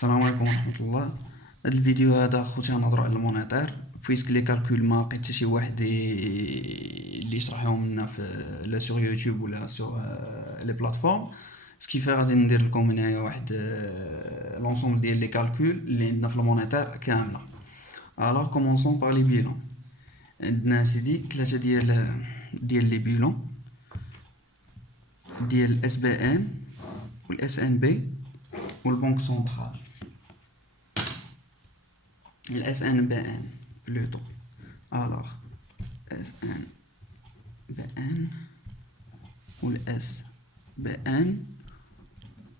السلام عليكم ورحمة الله. هاد الفيديو هذا خوتي غنهضرو على المونيتير بويسك لي كالكول ما لقيت حتى شي واحد اللي يشرحهم لنا في لا سور يوتيوب ولا سور لي بلاتفورم. سكيفي غادي ندير لكم هنايا واحد لونسومبل ديال لي كالكول اللي عندنا في المونيتير كاملة. الوغ كومونسون بار لي بيلون. عندنا سيدي ثلاثة ديال لي بيلون ديال الاس بي ان والاس ان بي والبنك سنترال. الاس ان بي ان بلوتو. الوغ اس ان بي ان والاس بي ان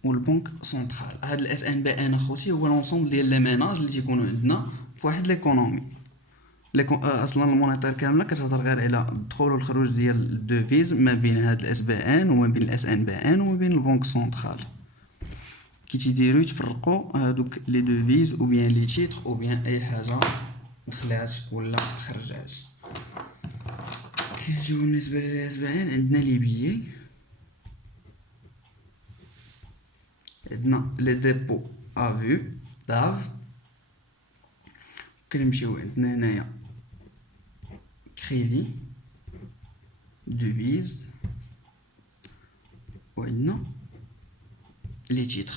والبنك سنترال. هاد الاس ان بي ان اخوتي هو لونسومبل ديال لي ميناج اللي تيكونوا عندنا في واحد ليكونومي. اصلا المونيتير كامله كتهضر غير على الدخول والخروج ديال الدوفيز ما بين هاد الاس بي ان وما بين الاس ان بي ان وما بين البنك سنترال. كي تيديرو يتفرقوا هادوك لي دوفيز او بيان لي تيتر او بيان اي حاجه دخلات ولا خرجات. كنجيو بالنسبه للاس بي ان عندنا لي بيي، عندنا لي ديبو افو داف، كنمشيو عندنا هنايا كريدي دوفيز وعندنا لي تيتر.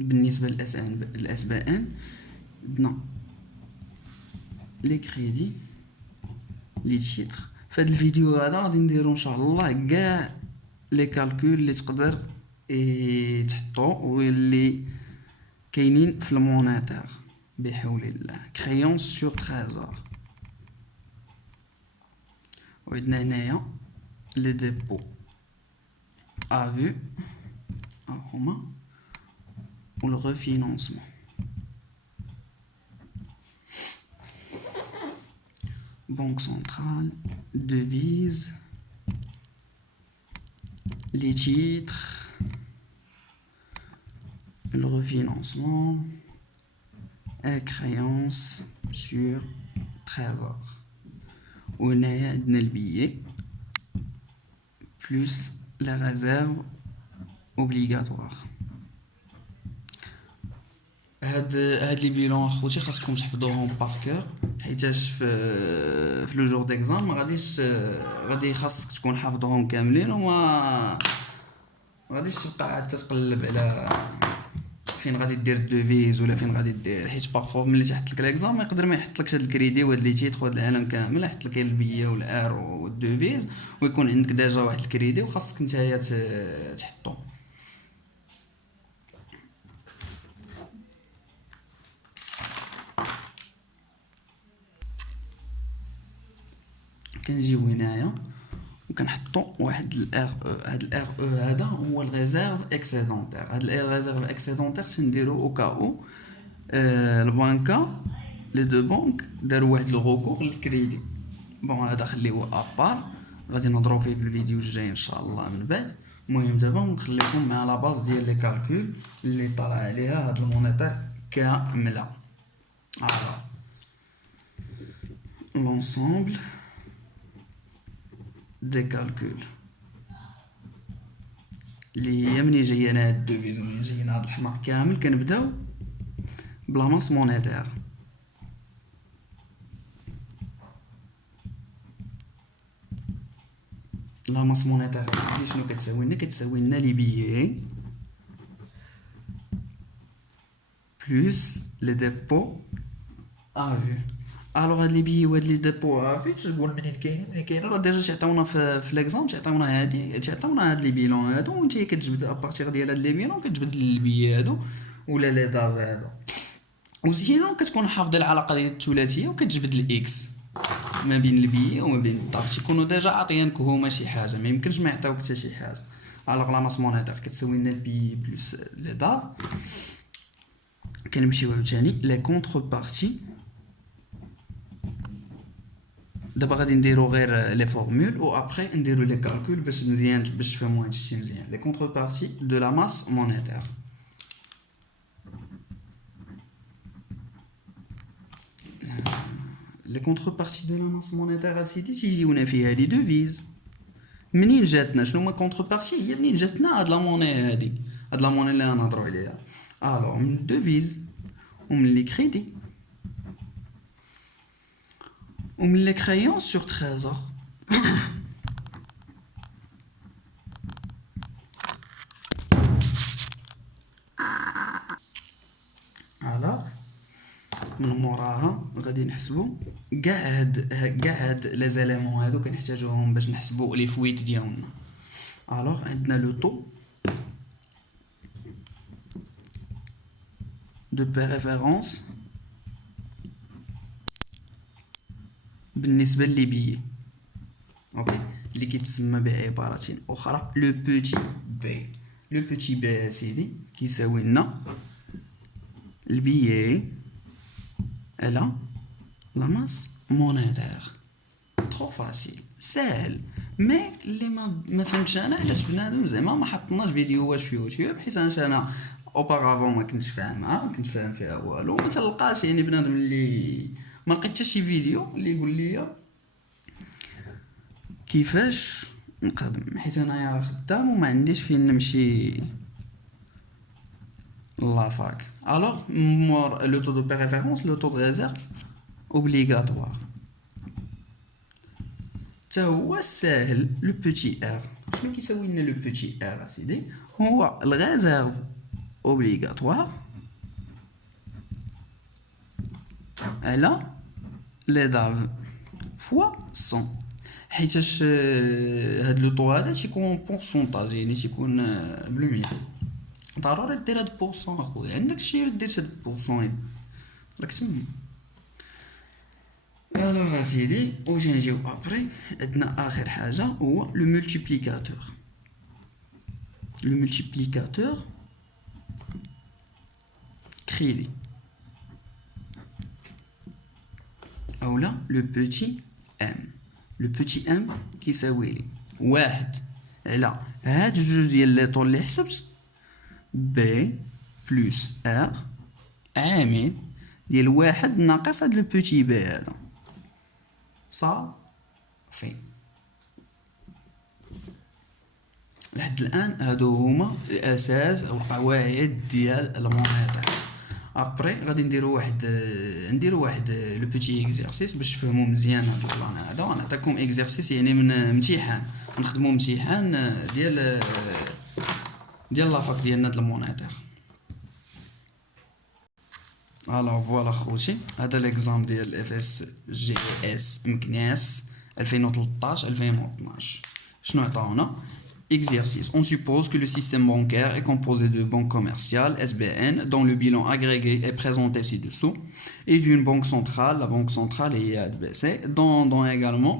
بالنسبه للاس بي ان عندنا لي كريدي لي تيتر. في هذا الفيديو هذا غادي نديرو ان شاء الله كاع لي كالكول اللي تقدر تحطو واللي كاينين في المونيتير بحول الله. كريونس سور تريزور، وعندنا هنايا لي ديبو افو هما والغوفينونسمون. بنك سنترال devise les titres le refinancement et créance sur trésor. وهنايا عندنا البيي plus les réserves obligatoires. هاد لي بيلون اخوتي خاصكم تحفظوهم باركور، حيتاش في لو جور ديكزام غادي خاصك تكون حافظهم كاملين وما غاديش تبقى عاد تتقلب على فين غادي دير الدوفيز ولا فين غادي دير، حيت بارفو ملي تحط لك ليكزام يقدر ما يحطلكش هاد الكريدي وهاد لي تيتر وهاد العالم كامل، يحط لك البيي والار والدوفيز ويكون عندك ديجا واحد الكريدي وخاصك نتايا تحطو. كنجيو هنايا وكنحطو واحد الار او. هاد الار او هذا هو الريزيرف اكسيدونتير. هاد الريزيرف اكسيدونتير تنديرو او كاو البنكه لي دو بنك داروا واحد لو ريكور للكريدي. بون هذا خليوه ابار، غادي نهضروا فيه في الفيديو الجاي ان شاء الله من بعد. المهم دابا نخليكم مع لا باز ديال لي كالكول اللي طلع عليها هاد المونيتير كامله. لونسومبل دي كالكول اللي هي مني جاينا هاد الدوفيز ومني جاينا هاد الحمر كامل. كنبداو بلا ماس مونيتير. لا ماس مونيتير شنو كتساوي لنا؟ كتساوي لنا لي بيي بلس لي ديبو افو. الوغ هاد لي بيي وهاد لي ديبو افو تقول منين كاينين راه ديجا تعطيونا في ليكزامبل، تعطيونا هادي، تعطيونا هاد لي بيلون هادو وانت كتجبد ابارتيغ ديال هاد لي بيلون كتجبد البيي هادو ولا لي داف هادو. وسينو كتكون حافظ العلاقه ديال الثلاثيه وكتجبد الاكس ما بين البيي وما بين الدار، تيكونوا ديجا عاطيانك هما شي حاجه، ما يمكنش ما يعطيوك حتى شي حاجه. الوغ لا ماس مونيتير كتساوي لنا البيي بلس لي دار. كنمشيو عاوتاني لي كونتر بارتي. دابا غادي نديرو غير لي فورمول و ابري نديرو لي كالكول باش مزيان باش تفهموا هادشي مزيان. لي كونتر بارتي دو لا ماس مونيتير. لي كونتر بارتي دو لا ماس مونيتير اسيدي تيجيونا فيها لي دوفيز. منين جاتنا شنو هما كونتر بارتي؟ هي منين جاتنا هاد لا موني هادي، هاد لا موني اللي غنهضروا عليها. الوغ من الدوفيز ومن لي كريدي ومن لي كريونس سور تريزور. الوغ من موراها غادي نحسبو كاع هاد لي زيليمون هادو كنحتاجوهم باش نحسبو لي فويت ديالنا. الوغ عندنا لو طو دو بريفيرونس بالنسبه لي بي، اوكي، اللي كيتسمى بعباره اخرى لو بوتي بي. لو بوتي بي سيدي كيساوي لنا البيي على لا ماس مونيتير. ترو فاسيل ساهل، مي اللي ما فهمتش انا علاش بنادم زعما ما حطناش فيديوهات في يوتيوب، حيت انا اوبارافون ما كنتش فاهمها، ما كنتش فاهم فيها والو. ما تلقاش يعني بنادم اللي ما لقيت حتى شي فيديو اللي يقول لي كيفاش نقدم، حيت انايا خدام وما عنديش فين نمشي لافاك. الوغ مور لو طو دو بريفيرونس لو طو دو ريزيرف اوبليغاتوار تا هو ساهل. لو بوتي ار شنو كيساوي لنا؟ لو بوتي ار سيدي هو الريزيرف اوبليغاتوار على لي داف فوا 100، حيتاش هاد لو طو هذا تيكون بورسونطاج، يعني تيكون بالمية. ضروري دير هاد بورسون اخويا، عندك شي دير هاد بورسون راك تما. الوغ سيدي واش نجيو ابري؟ عندنا اخر حاجه هو لو مولتيبليكاتور. لو مولتيبليكاتور كريدي اولا لو بوتي ام. لو بوتي ام كيساوي لي واحد على هاد جوج ديال لي طول اللي حسبت بي بلس ار عامل ديال واحد ناقص هاد لو بوتي بي هذا صافي. لحد الان هادو هما الاساس او القواعد ديال المونيتير. ابري غادي نديرو واحد لو بوتي اكزرسيس باش تفهموا مزيان هاد البلان هذا. ونعطيكم اكزرسيس يعني من امتحان، نخدموا امتحان ديال لافاك ديالنا د المونيتير. الوغ فوالا خوتي، هذا ليكزام ديال اف اس جي اس مكناس 2013 2012. شنو عطاونا؟ Exercice. On suppose que le système bancaire est composé de banques commerciales, SBN, dont le bilan agrégé est présenté ci-dessous, et d'une banque centrale, la banque centrale est ADBC, dont également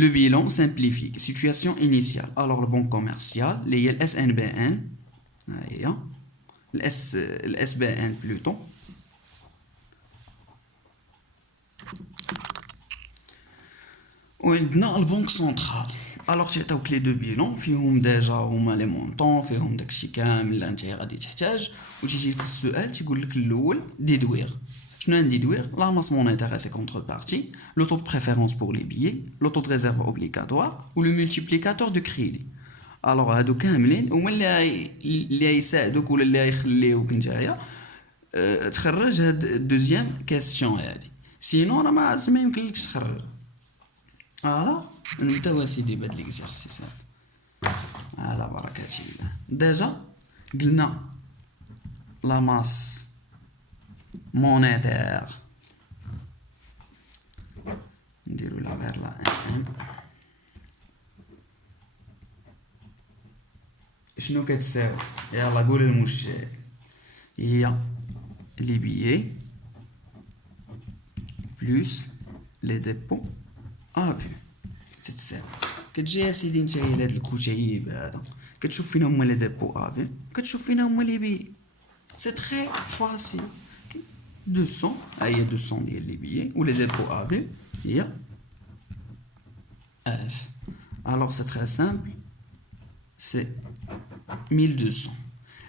le bilan simplifié. Situation initiale. Alors, la banque commerciale, les SNBN, le SBN plutôt, وعندنا البنك سنترال. الوغ تيعطيوك لي دو بيلون فيهم ديجا هما لي مونطون، فيهم داكشي كامل اللي انت غادي تحتاج، وتيجي لك السؤال تيقول لك الاول ديدوير. شنو نديدوير؟ لا ماس مونيتير سي كونتربارتي، لو طو دو بريفيرونس بور لي بيي، لو طو دو ريزيرف اوبليغاتوار و لو مولتيبليكاتور دو كريدي. الوغ هادو كاملين هما اللي يساعدوك ولا اللي يخليوك نتايا تخرج هاد الدوزيام كاستيون هادي، سينو راه ما يمكنلكش تخرج. فوالا نبداو اسيدي بهاد ليكزارسيس هذا على بركة الله. ديجا قلنا لا ماس مونيتير نديرو لا غير لا ام. شنو كتساوي؟ يلا قول المشترك. هي لي بيي بلس لي ديبو افي تتساوي. كتجي اسيدي نتايا لهاد الكتيب هذا كتشوف فين هما لي ديبو افي، كتشوف فين هما لي بي. سي تري فاسيل. 200 هي 200 ديال لي بيي و لي ديبو افي هي اف. الوغ سي تري سامبل، سي 1200.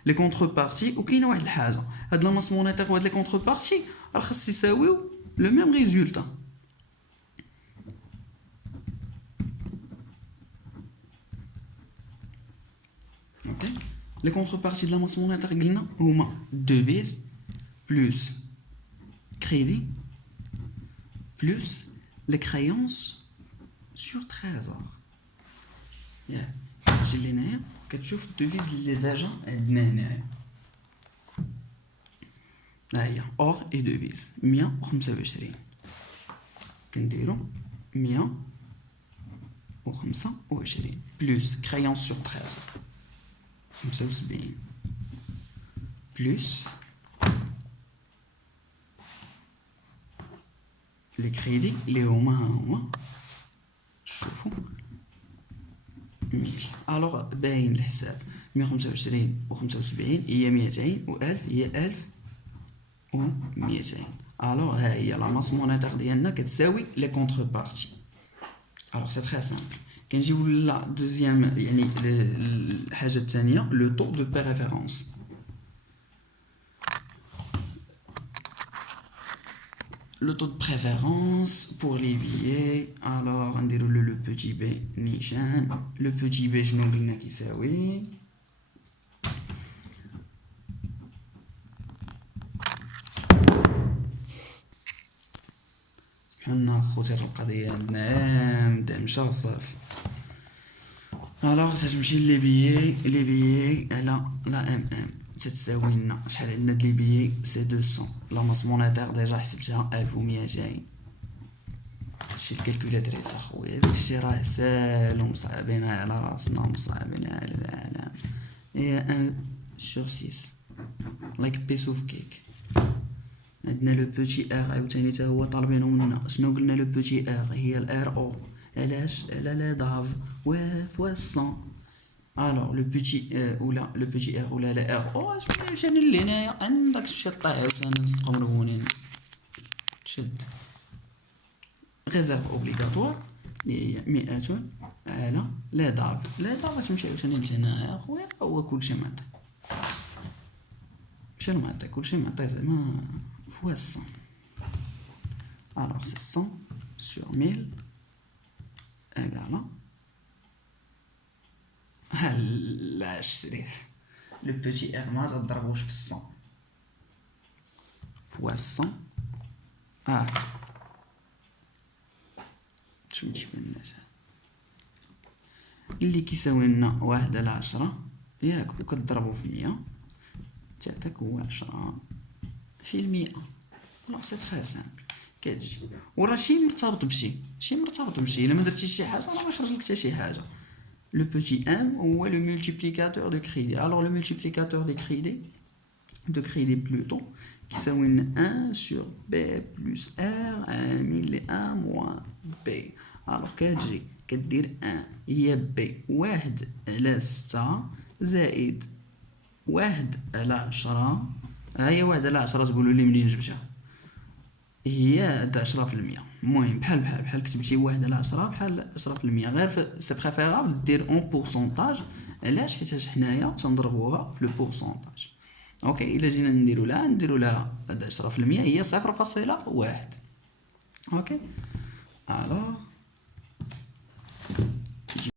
لي كونتربارتي وكاينه واحد الحاجه، هاد لا ماس مونيتير وهاد لي كونتربارتي راه خاص يساويو لو ميم ريزولتا. اوكي لي كونتربارتي د لا ماس مونيتير قلنا هما devise بلس كريدي بلس لي كريونس سور تريزور. ياك تجي لهنايا كتشوف الدوفيز اللي ديجا عندنا هنايا، ها هي اور اي دوفيز 125 كنديرو 125 بلس كريونس سور تريزور 75 بلس لي كريدي اللي هما شوفوا 1000. الوغ باين الحساب 125 و 75 هي 200 و 1000 هي 1200. الوغ ها هي لا ماس مونيتير ديالنا كتساوي لي كونتربارتي. الوغ سي تري سامبل. كنجيو لا دوزيام يعني الحاجه الثانيه لو طو دو بريفيرونس. Le taux de préférence pour les billets. Alors, on déroule le petit b nishan. Le petit b, je n'en ai qui ça, oui. حنا خوتي القضية عندنا مشى صافي. الوغ تتمشي لي بيي على لا ام تتساوي لنا شحال عندنا د لي بيي سي 200. لا ماس مونيتير ديجا حسبتها 1200. شي الكالكولاتريس اخويا داكشي راه ساهل ومصعبينها على راسنا ومصعبينها على العالم. هي 1 sur 6 لايك بيس اوف كيك. عندنا لو بوتي ار عاوتاني تا هو طالبينو منا. شنو قلنا لو بوتي ار هي الار او علاش على لا داف فوا 100. الوغ لو بوتي ولا لو بوتي ار ولا لا ار او عاوتاني اللي هنايا عندك شي طيح عاوتاني نصدقو مرهونين. شد ريزيرف اوبليغاتوار اللي هي 100 على لا داف. لا داف تمشي عاوتاني لهنا يا خويا هو كلشي معطي. شنو معطي كلشي معطي زعما فوا 100. الوغ سي 100 sur 1000 égale هلا الشريف لو بوتي ار ما تضربوش في 100 فوا 100. شو متيباناش اللي كيساوي لنا 1 على 10 ياك وكتضربو في 100 تعطيك هو 10 في 100. ولا سي تري سامبل. كتجي وراه شي مرتبط بشي الا ما درتيش شي حاجه راه ما يخرج لك حتى شي حاجه. لو بوتي ام هو لو مولتيبليكاتور دو كريدي. الوغ لو مولتيبليكاتور دو كريدي بلوتو كيساوي لنا 1 sur b plus r عامل 1 moins b. الوغ كتجي كدير 1 هي بي 1 على 6 زائد 1 على 10. ها هي 1 على 10 تقولوا لي منين جبتها هي 10%. المهم بحال كتبتي 1 على 10 بحال 10%. غير سي بريفيرابل دير اون بورسونتاج. علاش؟ حيت حنايا تنضربوها في لو بورسونتاج. اوكي الا جينا نديرو لها 10% هي 0.1. اوكي الوغ